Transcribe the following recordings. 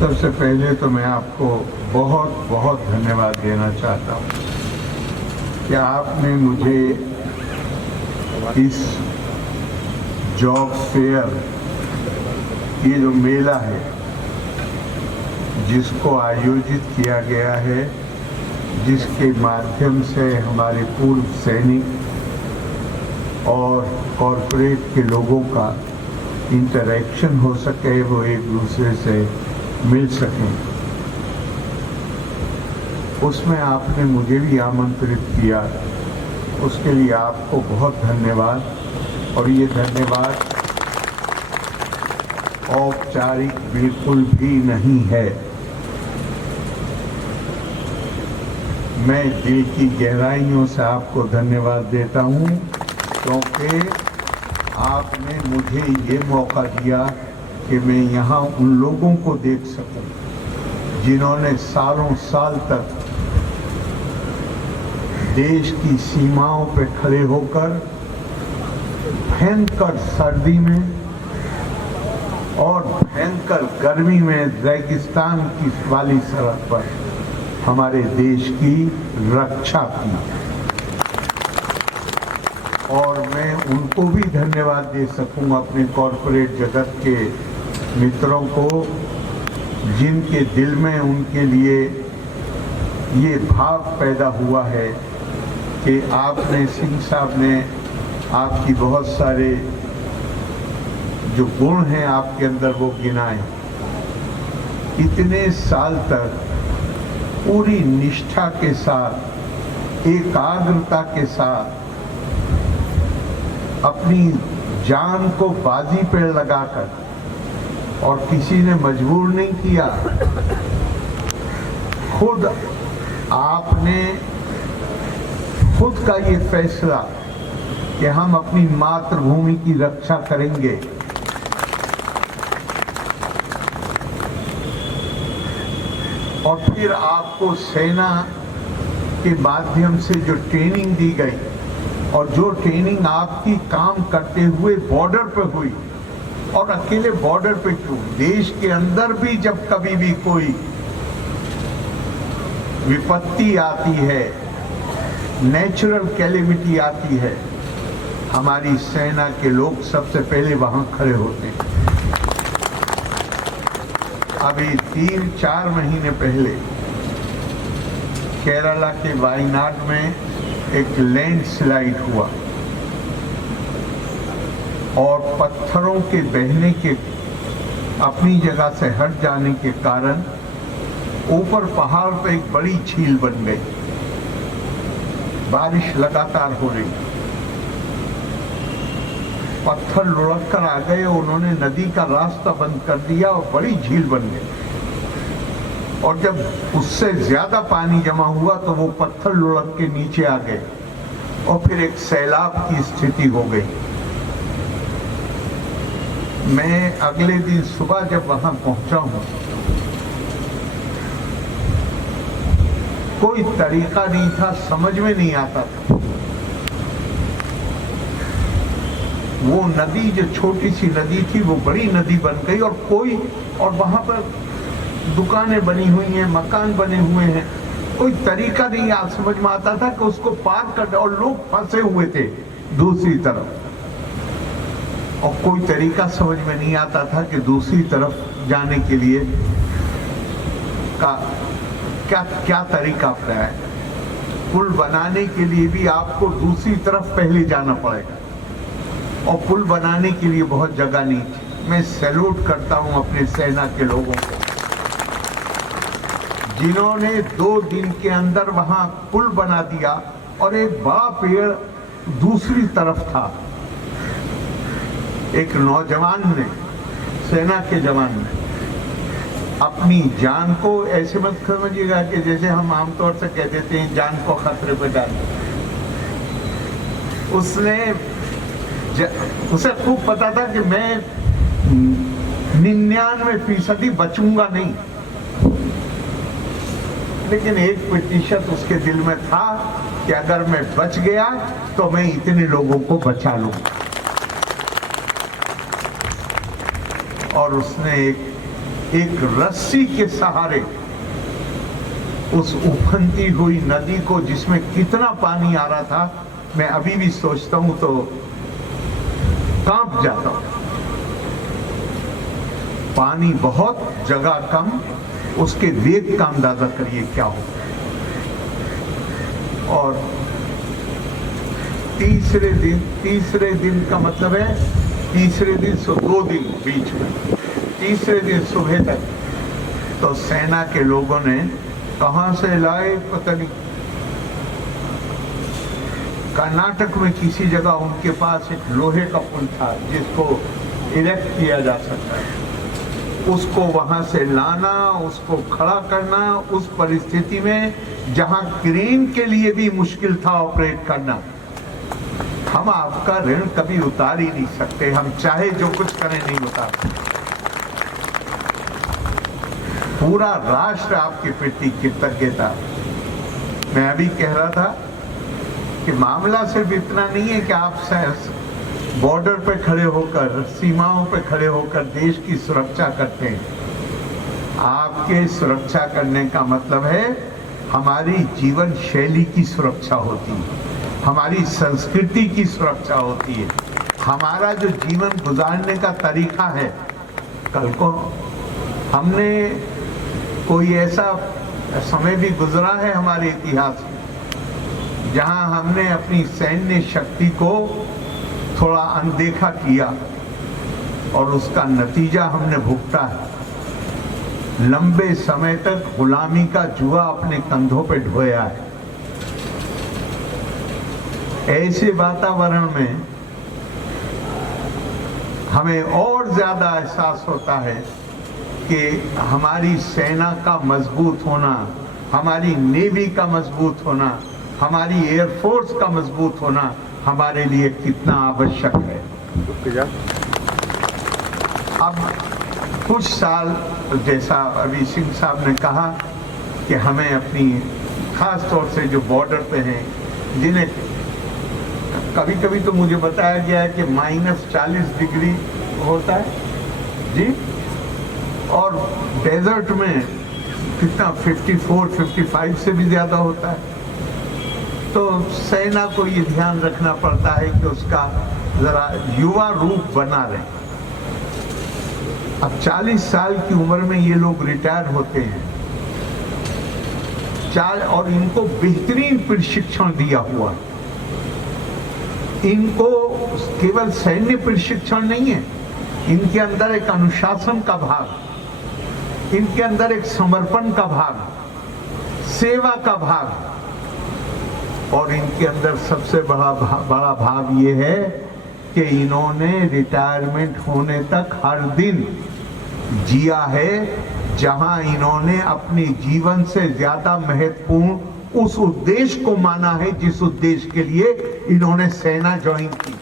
सबसे पहले तो मैं आपको बहुत बहुत धन्यवाद देना चाहता हूँ कि आपने मुझे इस जॉब फेयर, ये जो मेला है जिसको आयोजित किया गया है, जिसके माध्यम से हमारे पूर्व सैनिक और कॉरपोरेट के लोगों का इंटरेक्शन हो सके, वो एक दूसरे से मिल सकें, उसमें आपने मुझे भी आमंत्रित किया। उसके लिए आपको बहुत धन्यवाद। और ये धन्यवाद औपचारिक बिल्कुल भी नहीं है, मैं दिल की गहराइयों से आपको धन्यवाद देता हूँ, क्योंकि आपने मुझे ये मौका दिया कि मैं यहाँ उन लोगों को देख सकूं जिन्होंने सालों साल तक देश की सीमाओं पर खड़े होकर भयंकर सर्दी में और भयंकर गर्मी में रेगिस्तान की वाली सड़क पर हमारे देश की रक्षा की। और मैं उनको भी धन्यवाद दे सकूं, अपने कॉरपोरेट जगत के मित्रों को, जिनके दिल में उनके लिए ये भाव पैदा हुआ है कि आपने, सिंह साहब ने आपकी बहुत सारे जो गुण हैं आपके अंदर वो गिनाए। इतने साल तक पूरी निष्ठा के साथ, एकाग्रता के साथ अपनी जान को बाजी पे लगाकर, और किसी ने मजबूर नहीं किया, खुद आपने खुद का ये फैसला कि हम अपनी मातृभूमि की रक्षा करेंगे, और फिर आपको सेना के माध्यम से जो ट्रेनिंग दी गई, और जो ट्रेनिंग आपकी काम करते हुए बॉर्डर पे हुई, और अकेले बॉर्डर पे क्यों, देश के अंदर भी जब कभी भी कोई विपत्ति आती है, नेचुरल कैलेमिटी आती है, हमारी सेना के लोग सबसे पहले वहां खड़े होते हैं। अभी 3-4 महीने पहले केरला के वायनाड में एक लैंडस्लाइड हुआ और पत्थरों के बहने के, अपनी जगह से हट जाने के कारण ऊपर पहाड़ पर एक बड़ी झील बन गई। बारिश लगातार हो रही, पत्थर लुढ़क कर आ गए, उन्होंने नदी का रास्ता बंद कर दिया और बड़ी झील बन गई। और जब उससे ज्यादा पानी जमा हुआ तो वो पत्थर लुढ़क के नीचे आ गए और फिर एक सैलाब की स्थिति हो गई। मैं अगले दिन सुबह जब वहां पहुंचा हूं, कोई तरीका नहीं था, समझ में नहीं आता था। वो नदी जो छोटी सी नदी थी वो बड़ी नदी बन गई, और वहां पर दुकानें बनी हुई हैं, मकान बने हुए हैं, कोई तरीका नहीं समझ में आता था कि उसको पार कर, और लोग फंसे हुए थे दूसरी तरफ, और कोई तरीका समझ में नहीं आता था कि दूसरी तरफ जाने के लिए का क्या तरीका अपनाया है। पुल बनाने के लिए भी आपको दूसरी तरफ पहले जाना पड़ेगा, और पुल बनाने के लिए बहुत जगह नहीं थी। मैं सैल्यूट करता हूं अपने सेना के लोगों को, जिन्होंने 2 दिन के अंदर वहां पुल बना दिया, और एक बड़ा पेड़ दूसरी तरफ था। एक नौजवान ने, सेना के जवान ने, अपनी जान को, ऐसे मत समझिएगा कि जैसे हम आमतौर से कह देते हैं जान को खतरे पे डाल, उसे खूब पता था कि मैं 99% बचूंगा नहीं, लेकिन 1% उसके दिल में था कि अगर मैं बच गया तो मैं इतने लोगों को बचा लूंगा। और उसने एक एक रस्सी के सहारे उस उफनती हुई नदी को, जिसमें कितना पानी आ रहा था, मैं अभी भी सोचता हूं तो कांप जाता हूं। पानी बहुत, जगह कम, उसके वेग का अंदाजा करिए क्या हो। और तीसरे दिन का मतलब है तीसरे दिन 2 दिन बीच में, तीसरे दिन सुबह तक तो सेना के लोगों ने कहां से लाए पता नहीं, कर्नाटक में किसी जगह उनके पास एक लोहे का पुल था जिसको इरेक्ट किया जा सकता है, उसको वहां से लाना, उसको खड़ा करना, उस परिस्थिति में जहां क्रेन के लिए भी मुश्किल था ऑपरेट करना। हम आपका ऋण कभी उतार ही नहीं सकते, हम चाहे जो कुछ करें नहीं उतार सकते। पूरा राष्ट्र आपके प्रति कृतज्ञता। मैं अभी कह रहा था कि मामला सिर्फ इतना नहीं है कि आप बॉर्डर पे खड़े होकर, सीमाओं पे खड़े होकर देश की सुरक्षा करते हैं। आपके सुरक्षा करने का मतलब है हमारी जीवन शैली की सुरक्षा होती है, हमारी संस्कृति की सुरक्षा होती है, हमारा जो जीवन गुजारने का तरीका है। कल को हमने कोई ऐसा समय भी गुजरा है हमारे इतिहास में जहां हमने अपनी सैन्य शक्ति को थोड़ा अनदेखा किया और उसका नतीजा हमने भुगता है। लंबे समय तक गुलामी का जुआ अपने कंधों पे ढोया है। ऐसे वातावरण में हमें और ज्यादा एहसास होता है कि हमारी सेना का मजबूत होना, हमारी नेवी का मजबूत होना, हमारी एयरफोर्स का मजबूत होना हमारे लिए कितना आवश्यक है। अब कुछ साल, जैसा अभी सिंह साहब ने कहा कि हमें अपनी, खास तौर से जो बॉर्डर पे हैं, जिन्हें कभी कभी तो मुझे बताया गया है कि -40 डिग्री होता है जी, और डेजर्ट में कितना 54-55 से भी ज्यादा होता है। तो सेना को ये ध्यान रखना पड़ता है कि उसका जरा युवा रूप बना रहे। अब 40 साल की उम्र में ये लोग रिटायर होते हैं, और इनको बेहतरीन प्रशिक्षण दिया हुआ। इनको केवल सैन्य प्रशिक्षण नहीं है, इनके अंदर एक अनुशासन का भाग, इनके अंदर एक समर्पण का भाग, सेवा का भाग, और इनके अंदर सबसे बड़ा भाव ये है कि इन्होंने रिटायरमेंट होने तक हर दिन जिया है जहां इन्होंने अपने जीवन से ज्यादा महत्वपूर्ण उस उद्देश्य को माना है जिस उद्देश्य के लिए इन्होंने सेना ज्वाइन की।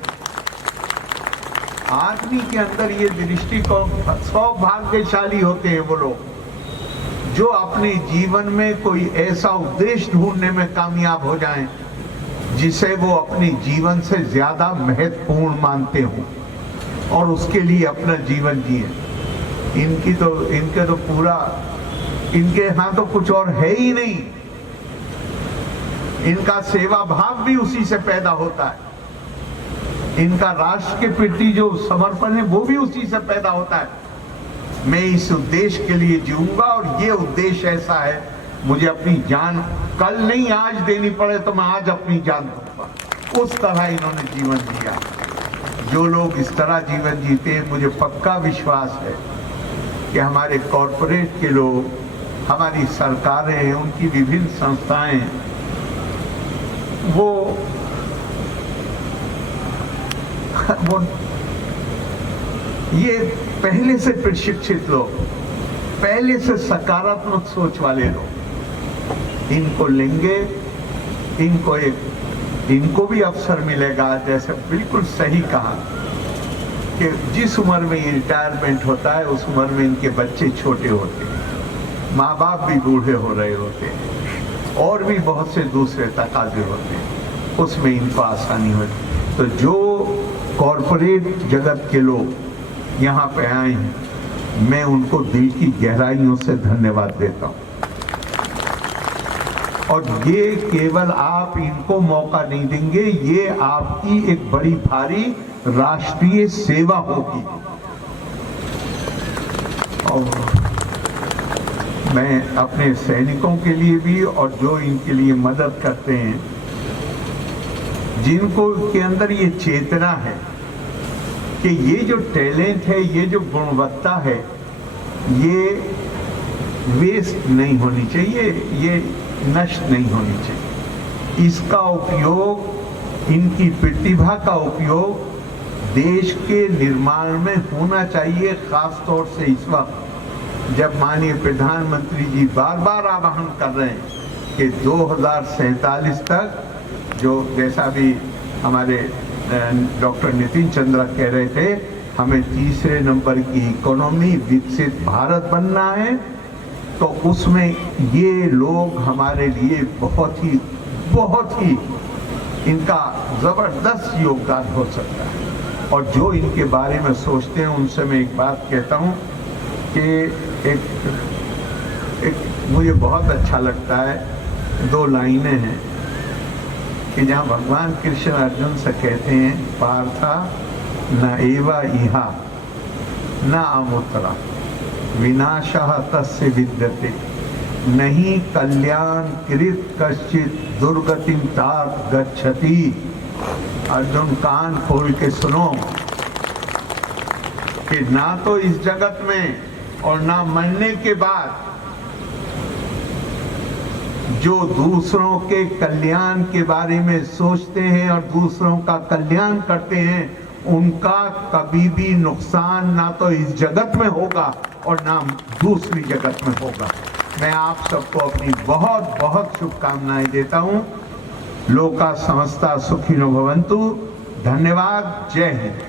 आदमी के अंदर ये दृष्टिकोण, सौभाग्यशाली होते हैं वो लोग जो अपने जीवन में कोई ऐसा उद्देश्य ढूंढने में कामयाब हो जाएं जिसे वो अपने जीवन से ज्यादा महत्वपूर्ण मानते हो और उसके लिए अपना जीवन जिए। इनके तो पूरा, इनके यहाँ तो कुछ और है ही नहीं। इनका सेवा भाव भी उसी से पैदा होता है, इनका राष्ट्र के प्रति जो समर्पण है वो भी उसी से पैदा होता है। मैं इस उद्देश्य के लिए जीऊंगा और ये उद्देश्य ऐसा है, मुझे अपनी जान कल नहीं आज देनी पड़े तो मैं आज अपनी जान दूंगा। उस तरह इन्होंने जीवन जिया। जो लोग इस तरह जीवन जीते हैं, मुझे पक्का विश्वास है कि हमारे कॉरपोरेट के लोग, हमारी सरकारें हैं, उनकी विभिन्न संस्थाएं, वो ये पहले से प्रशिक्षित लोग, पहले से सकारात्मक सोच वाले लोग इनको लेंगे, इनको भी अवसर मिलेगा। जैसे बिल्कुल सही कहा कि जिस उम्र में ये रिटायरमेंट होता है उस उम्र में इनके बच्चे छोटे होते हैं, माँ बाप भी बूढ़े हो रहे होते हैं और भी बहुत से दूसरे तकाजे होते हैं, उसमें इनको आसानी होती। तो जो कॉरपोरेट जगत के लोग यहाँ पे आए हैं, मैं उनको दिल की गहराइयों से धन्यवाद देता हूं। और ये केवल आप इनको मौका नहीं देंगे, ये आपकी एक बड़ी भारी राष्ट्रीय सेवा होगी। और मैं अपने सैनिकों के लिए भी और जो इनके लिए मदद करते हैं, जिनको के अंदर ये चेतना है कि ये जो टैलेंट है, ये जो गुणवत्ता है, ये वेस्ट नहीं होनी चाहिए, ये नष्ट नहीं होनी चाहिए। इसका उपयोग, इनकी प्रतिभा का उपयोग देश के निर्माण में होना चाहिए। खास तौर से इस वक्त जब माननीय प्रधानमंत्री जी बार बार आह्वान कर रहे हैं कि 2047 तक, जो जैसा भी हमारे डॉक्टर नितिन चंद्रा कह रहे थे, हमें तीसरे नंबर की इकोनॉमी, विकसित भारत बनना है, तो उसमें ये लोग हमारे लिए बहुत ही इनका जबरदस्त योगदान हो सकता है। और जो इनके बारे में सोचते हैं उनसे मैं एक बात कहता हूं कि एक मुझे बहुत अच्छा लगता है, 2 लाइनें हैं कि जहां भगवान कृष्ण अर्जुन से कहते हैं, पार्था न एवा इहा न अमुत्रा विनाशः तस्य विद्यते नहीं कल्याण कृत कश्चित दुर्गतिम तात गच्छति। अर्जुन कान खोल के सुनो कि ना तो इस जगत में और ना मरने के बाद जो दूसरों के कल्याण के बारे में सोचते हैं और दूसरों का कल्याण करते हैं, उनका कभी भी नुकसान ना तो इस जगत में होगा और ना दूसरी जगत में होगा। मैं आप सबको अपनी बहुत बहुत शुभकामनाएं देता हूं। लोका समस्ता सुखिनो भवन्तु। धन्यवाद। जय हिंद।